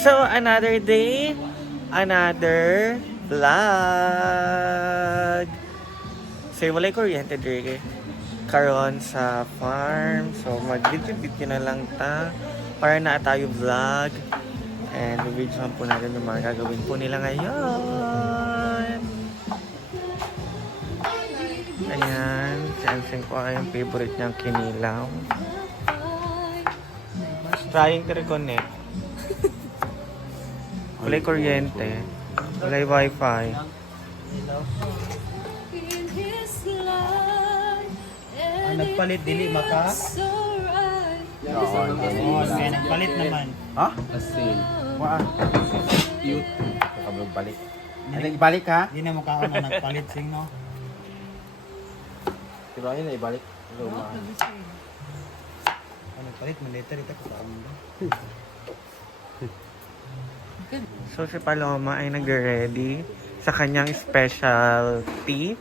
So, another day, another vlog. So, walay kuryente dire karon sa farm. So, mag-video na lang ta para na tayo vlog. And i-videohan po natin yung mga gagawin po nila ngayon. Ayan, si Anseng po ay yung favorite niyang kinilaw. Trying to reconnect. Walay kuryente. Walay wifi. Nagpalit dili maka? Oo, nagpalit naman. Ha? Asin. Waan. Cute. Kabog balik. Ibalik ha? Hindi na mukha na nagpalit sing no. Diba yun na ibalik? Nagpalit man later ito ko pa mo. So si Paloma ay nag-ready sa kanyang specialty.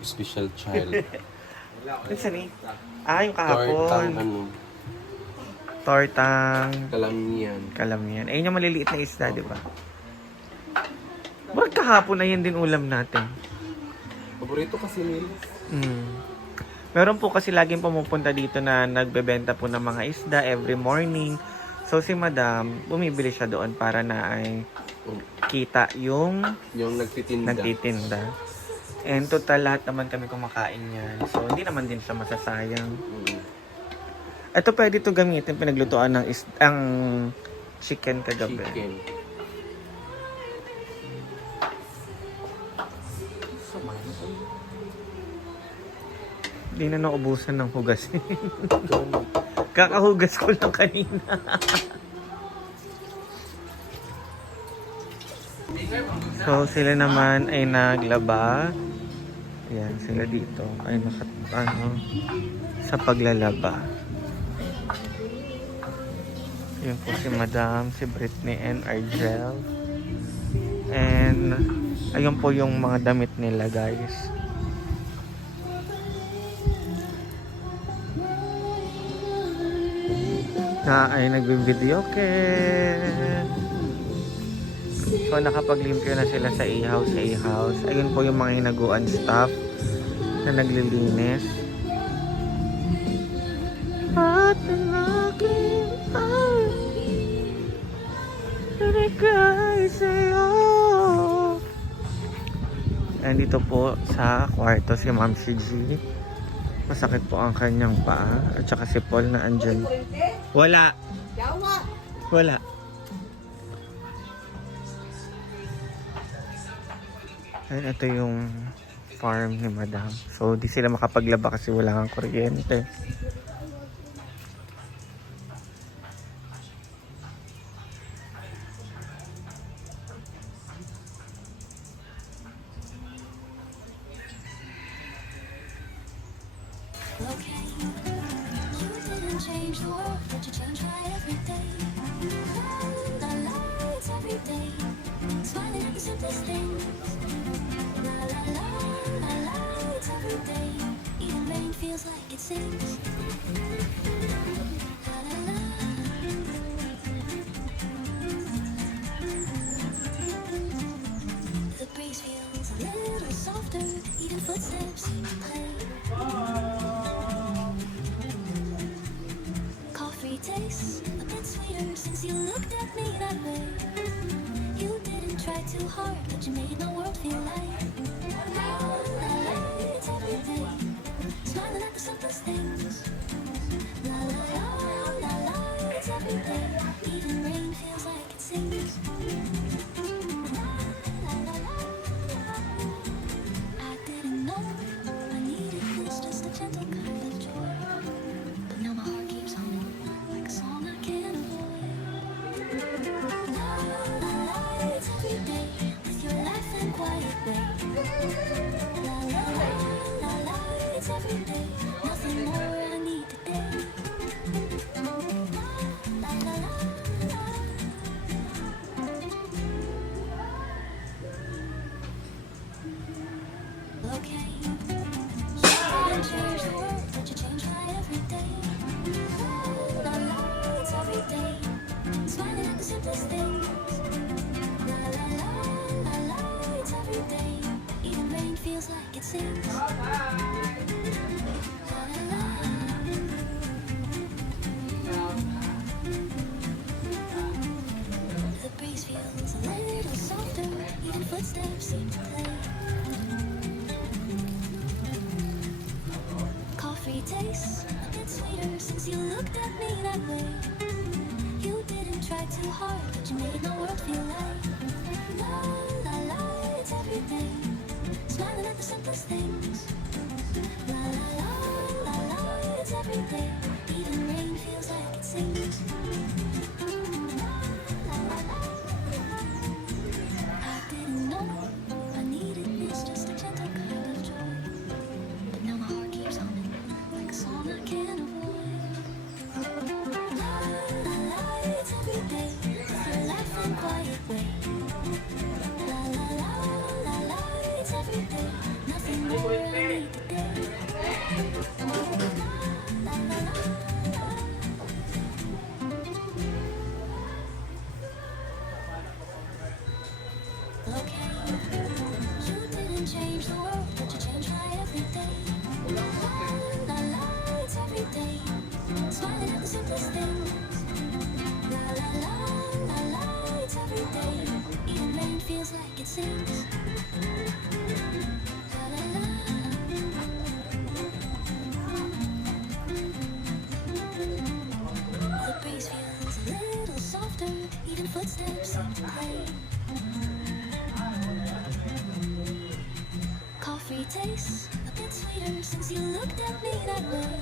Special child. Ano saan eh? Yung Tortang kahapon. ano? Tortang Kalamian. kalamian. Ayun yung maliliit na isda, di ba? Bakit kahapon na yan din ulam natin? Paborito kasi nila. Meron po kasi laging pumupunta dito na nagbebenta po ng mga isda every morning. So si Madam, bumibili siya doon para na ay kita yung Yung nagtitinda. And total lahat naman kami kumakain yan. So hindi naman din siya masasayang. Ito pwede to gamitin pinaglutuan ng ang chicken kagabi. Chicken. Hindi na naubusan ng hugas. Kakahugas ko lang kanina. So sila naman ay naglaba. Ayan, sila dito ay sa paglalaba. Yun po si Madam, si Britney and Argel. And ayun po yung mga damit nila, guys. Na ay nagbi-video So nakapaglimpyo na sila sa ihaw. Ayun po yung mga hinaguan staff na naglilinis. At ang aking binigay sa'yo. Nandito po sa kwarto si Ma'am si G. Masakit po ang kanyang paa. At saka si Paul na andyan. Wala. Wala. Ayun, ito yung farm ni Madam. So, di sila makapaglaba kasi wala kang kuryente. Change the world, but you change right every day. La la, it's every day. Smiling at the simplest things. La la la, la la, it's every day. Even rain feels like it sings. La la la. The breeze feels a little softer. Even footsteps play. Tastes a bit sweeter since you looked at me that way. You didn't try too hard, but you made the world feel light. It's every day, smiling at the simplest things. La la la la la, it's every day. Even rain feels like it sings. I didn't know I needed this, just a gentle kind of joy. But now my heart keeps humming. Song I can't avoid. La la la, it's every day with your laughing quiet way. La la la la, it's every day. Nothing sings. The breeze feels a little softer, even footsteps seem to play. Coffee tastes a bit sweeter since you looked at me that way. You didn't try too hard, but you made my world feel light. La la la, it's everything. Smiling at the simplest things. La la la la la, it's everything. Even rain feels like it sings. I didn't know I needed this, just a gentle kind of joy. But now my heart keeps humming like a song I can't avoid. La la la, it's every day. Your laugh and quiet way. La la la la la, it's every day. Nothing more I need today. La la la la. Okay, you didn't change the world, but you changed my everyday. La la la, it's every day. Smiling at the simplest things. La la la la la, it's every day. Even rain feels like it sings. La la la. The breeze feels a little softer, even footsteps seem to play. Coffee tastes a bit sweeter since you looked at me that way.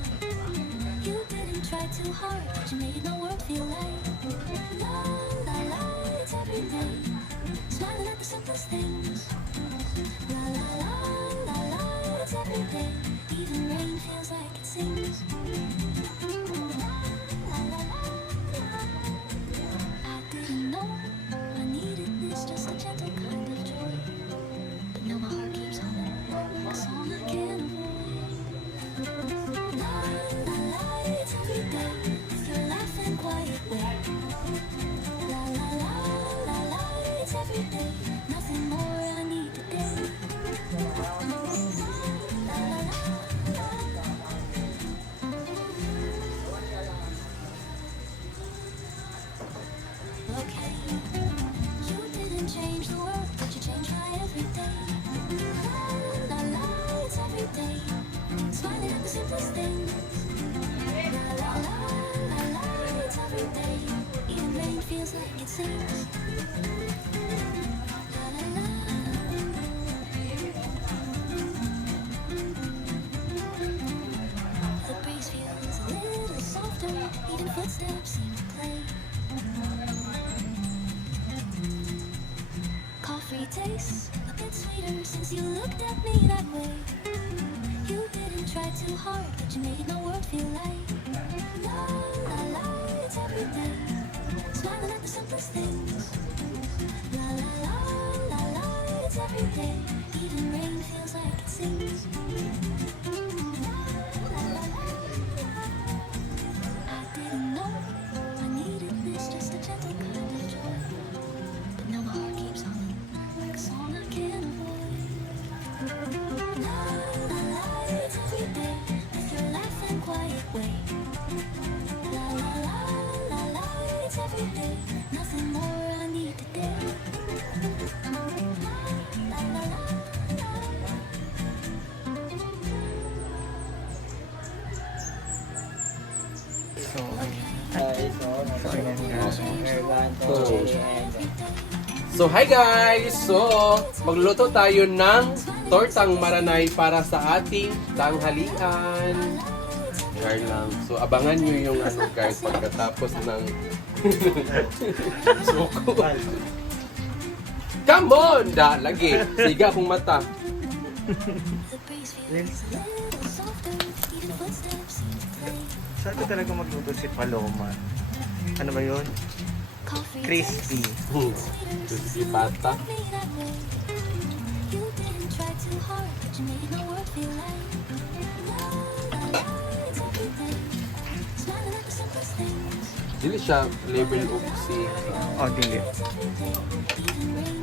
You didn't try too hard, but you made my world feel light. La la la, it's every day. Smiling at the simplest things. La la la la la, it's every day. Even rain feels like it sings. La la la. I didn't know I needed this, just a gentle kind of joy. But now my heart keeps humming like a song I can't avoid. La la la, it's every day with your laugh and quiet way. La la la la la, it's every day. Nothing more I need today. La la la la. Okay, you didn't change the world, but you changed my everyday. La la la, it's every day. Smiling at the simplest things. La la la la la, it's every day. Even rain feels like it sings. La la la. The breeze feels a little softer, even footsteps seem to play. Coffee tastes a bit sweeter since you looked at me that way. You didn't try too hard, but you made my world feel light. La la la, it's every day. Smiling at the simplest things. La la la la la, it's every day. Even rain feels like it sings. La la la. I didn't know I needed this, just a gentle kind of joy. But now my heart keeps humming like a song I can't avoid. La la la, it's every day with your laugh and quiet way. La la la la la, it's every day. Nothing more I need today. La la la. So, ayan guys. So, hi guys! So, magluluto tayo ng tortang maranay para sa ating tanghalian. Yan lang. So, abangan nyo yung ano guys pagkatapos ng suko. Come on! Da, lagi. Siga akong mata. The breeze feels a little softer, even footsteps seem to play. Saan ko talaga magluto si Paloma? Ano ba yun? Coffee Crispy. Si Pata. You didn't try too hard, but you made my world feel light. La la la, it's everything. Smiling at the simplest things. Dili siya level of si Oh, dili. It's everything. Even rain